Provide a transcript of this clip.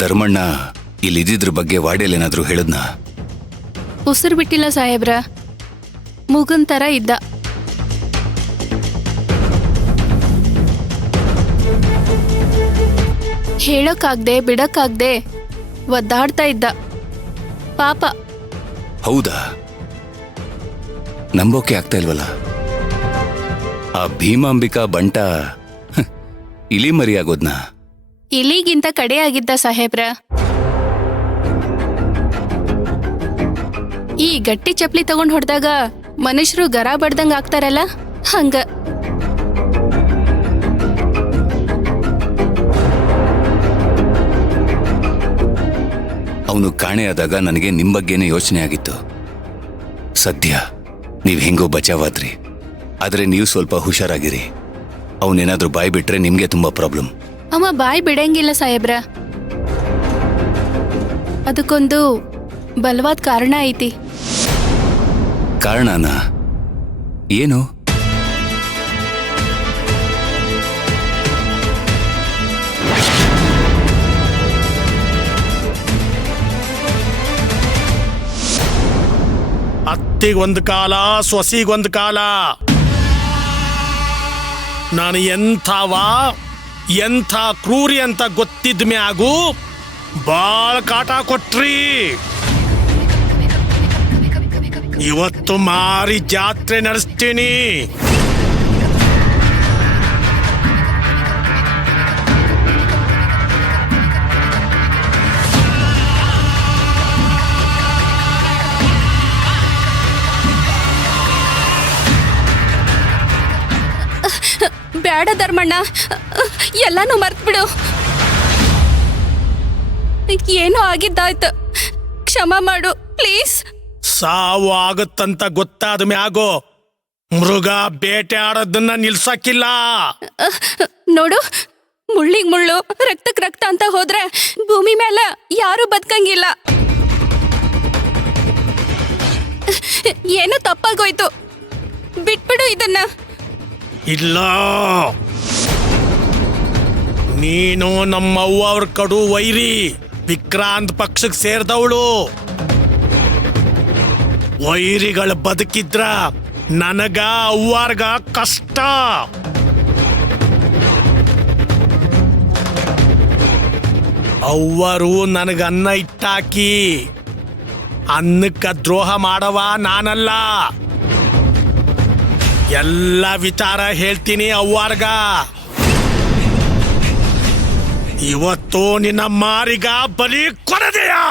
ಧರ್ಮಣ್ಣ ಇಲ್ಲಿದ್ದಿದ್ರ ಬಗ್ಗೆ ವಾಡ್ಯಲ್ಲೇನಾದ್ರೂ ಹೇಳಿದ್ನ? ಉಸಿರು ಬಿಟ್ಟಿಲ್ಲ ಸಾಹೇಬ್ರ, ಮೂಗನ್ ತರ ಇದ್ದ. ಹೇಳಕ್ಕಾಗ್ದೆ ಬಿಡಕ್ಕಾಗ್ದೆ ಒದ್ದಾಡ್ತಾ ಇದ್ದ ಪಾಪ. ಹೌದಾ? ನಂಬೋಕೆ ಆಗ್ತಾ ಇಲ್ವಲ್ಲ. ಆ ಭೀಮಾಂಬಿಕಾ ಬಂಟ ಇಲಿ ಮರಿ ಆಗೋದ್ನ? ಇಲಿಗಿಂತ ಕಡೆಯಾಗಿದ್ದ ಸಾಹೇಬ್ರ. ಈ ಗಟ್ಟಿ ಚಪ್ಲಿ ತಗೊಂಡ್ ಹೊಡೆದಾಗ ಮನುಷ್ಯರು ಗರ ಬಡ್ದಂಗ ಆಗ್ತಾರಲ್ಲ, ಹಂಗ. ಅವನು ಕಾಣೆಯಾದಾಗ ನನಗೆ ನಿಮ್ ಬಗ್ಗೆನೇ ಯೋಚನೆ ಆಗಿತ್ತು. ಸದ್ಯ ನೀವ್ ಹೆಂಗೋ ಬಚಾವಾದ್ರಿ. ಆದ್ರೆ ನೀವು ಸ್ವಲ್ಪ ಹುಷಾರಾಗಿರಿ. ಅವನೇನಾದ್ರೂ ಬಾಯ್ ಬಿಟ್ರೆ ನಿಮ್ಗೆ ತುಂಬಾ ಪ್ರಾಬ್ಲಮ್. ಅವ ಬಾಯ್ ಬಿಡಂಗಿಲ್ಲ ಸಾಹೇಬ್ರ. ಅದಕ್ಕೊಂದು ಬಲವಾದ ಕಾರಣ ಐತಿ. ಕಾರಣನಾ? ಏನು? ಅತ್ತಿಗೊಂದು ಕಾಲ, ಸೊಸಿಗೊಂದು ಕಾಲ. ನಾನು ಎಂಥ ಕ್ರೂರಿ ಅಂತ ಗೊತ್ತಿದ್ದ ಮ್ಯಾಗೂ ಬಾಳ ಕಾಟ ಕೊಟ್ರಿ. ಇವತ್ತು ಮಾರಿ ಜಾತ್ರೆ ನಡೆಸ್ತೀನಿ. ಬೇಡ ಧರ್ಮಣ್ಣ, ಎಲ್ಲಾನು ಮರ್ತ್ಬಿಡು. ಏನೋ ಆಗಿದ್ದಾಯ್ತು, ಕ್ಷಮ ಮಾಡು ಪ್ಲೀಸ್. ಸಾವು ಆಗುತ್ತಂತ ಗೊತ್ತಾದ ಮ್ಯಾಗೋ ಮೃಗ ಬೇಟೆ ಆಡೋದನ್ನ ನಿಲ್ಸಕ್ಕಿಲ್ಲ. ನೋಡು, ಮುಳ್ಳಿಗ್ ಮುಳ್ಳು, ರಕ್ತಕ್ ರಕ್ತ ಅಂತ ಹೋದ್ರೆ ಭೂಮಿ ಮೇಲೆ ಯಾರು ಬದುಕಂಗಿಲ್ಲ. ಏನೋ ತಪ್ಪಾಗೋಯ್ತು, ಬಿಟ್ಬಿಡು ಇದನ್ನ. ಇಲ್ಲ, ನೀನು ನಮ್ಮವ್ವ ಅವ್ರ ಕಡು ವೈರಿ, ವಿಕ್ರಾಂತ್ ಪಕ್ಷಕ್ಕೆ ಸೇರಿದವಳು. ವೈರಿಗಳು ಬದುಕಿದ್ರ ನನಗ ಅವ್ವಾರ್ಗ ಕಷ್ಟ. ಅವ್ವರು ನನಗ ಅನ್ನ ಇಟ್ಟಾಕಿ ಅನ್ನಕ್ಕ ದ್ರೋಹ ಮಾಡವ ನಾನಲ್ಲ. ಎಲ್ಲ ವಿಚಾರ ಹೇಳ್ತೀನಿ ಅವ್ವಾರ್ಗ. ಇವತ್ತು ನಿನ್ನ ಮಾರಿಗ ಬಲಿ ಕೊಡದೆಯಾ?